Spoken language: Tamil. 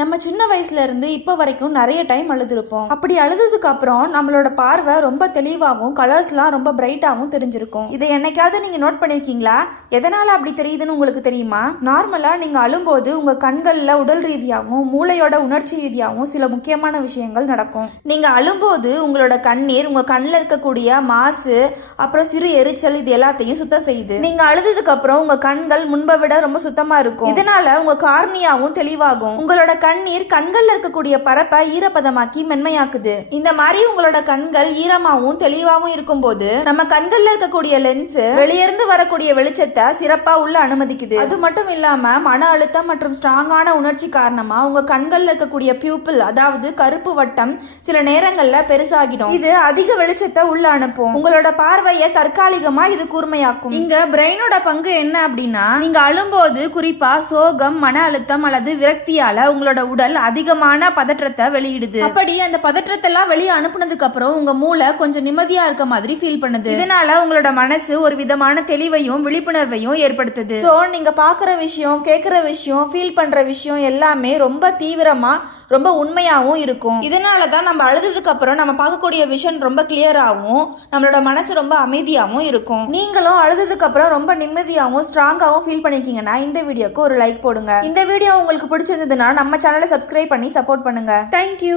நம்ம சின்ன வயசுல இருந்து இப்போ வரைக்கும் நிறைய டைம் அழுதுருப்போம். அப்படி அழுதுக்கு அப்புறம் நம்மளோட பார்வை ரொம்ப தெளிவாகவும் கலர்ஸ்லாம் ரொம்ப பிரைட்டாகவும் தெரிஞ்சிருக்கும். இதை என்னைக்காவது நீங்க நோட் பண்ணிருக்கீங்களா? எதனால அப்படி தெரியுதுன்னு உங்களுக்கு தெரியுமா? நார்மலா நீங்க அழும்போது உங்க கண்கள்ல உடல் ரீதியாகவும் மூளையோட உணர்ச்சி ரீதியாகவும் சில முக்கியமான விஷயங்கள் நடக்கும். நீங்க அழும்போது உங்களோட கண்ணீர் உங்க கண்ணில் இருக்கக்கூடிய மாசு அப்புறம் சிறு எரிச்சல் இது எல்லாத்தையும் சுத்தம் செய்யுது. நீங்க அழுதுக்கு அப்புறம் உங்க கண்கள் முன்பை விட ரொம்ப சுத்தமா இருக்கும். இதனால உங்க கார்னியாவும் தெளிவாகும். உங்களோட கண்ணீர் கண்கள்ல இருக்கக்கூடிய பரப்பை ஈரப்பதமாக்கி மென்மையாக்குது. இந்த மாதிரி உங்களோட கண்கள் ஈரமாவும் தெளிவாவும் இருக்கும் போது நம்ம கண்கள்ல இருக்கக்கூடிய லென்ஸ் வெளியிருந்து வரக்கூடிய வெளிச்சத்தை சிறப்பா உள்ள அனுமதிக்குது. அது மட்டும் இல்லாம மன அழுத்தம் மற்றும் ஸ்ட்ராங்கான உணர்ச்சி காரணமா உங்க கண்கள்ல இருக்கக்கூடிய பியூப்பிள் அதாவது கருப்பு வட்டம் சில நேரங்கள்ல பெருசாகிடும். இது அதிக வெளிச்சத்தை உள்ள அனுப்பும். உங்களோட பார்வையை தற்காலிகமா இது கூர்மையாக்கும். இங்க பிரெயினோட பங்கு என்ன அப்படின்னா, நீங்க அழும்போது குறிப்பா சோகம், மன அழுத்தம் அல்லது விரக்தியால உங்களோட உடல் அதிகமான பதற்றத்தை வெளியிடுது. அப்படி அந்த பதற்றத்தை எல்லாம் வெளியே அனுப்புனதுக்கு அப்புறம் உங்க மூளை கொஞ்சம் நிம்மதியா இருக்க மாதிரி ஃபீல் பண்ணுது. இதனால உங்களோட மனசு ஒரு விதமான தெளிவையும் விழிப்புணர்வையும் ஏற்படுத்துது. சோ நீங்க பாக்குற விஷயம், கேட்கிற விஷயம், ஃபீல் பண்ற விஷயம் எல்லாமே ரொம்ப தீவிரமா ரொம்ப உண்மையாவும் இருக்கும். இதனாலதான் நம்ம அழுதுக்கு அப்புறம் நம்ம பார்க்கக்கூடிய விஷன் ரொம்ப கிளியராகவும் நம்மளோட மனசு ரொம்ப அமைதியாகவும் இருக்கும். நீங்களும் அழுதுக்கு அப்புறம் ரொம்ப நிம்மதியாகவும் ஸ்ட்ராங்காகவும் ஃபீல் பண்ணிருக்கீங்கன்னா இந்த வீடியோக்கு ஒரு லைக் போடுங்க. இந்த வீடியோ உங்களுக்கு பிடிச்சிருந்ததுன்னா நம்ம சேனலை சப்ஸ்கிரைப் பண்ணி சப்போர்ட் பண்ணுங்க. தேங்க்யூ.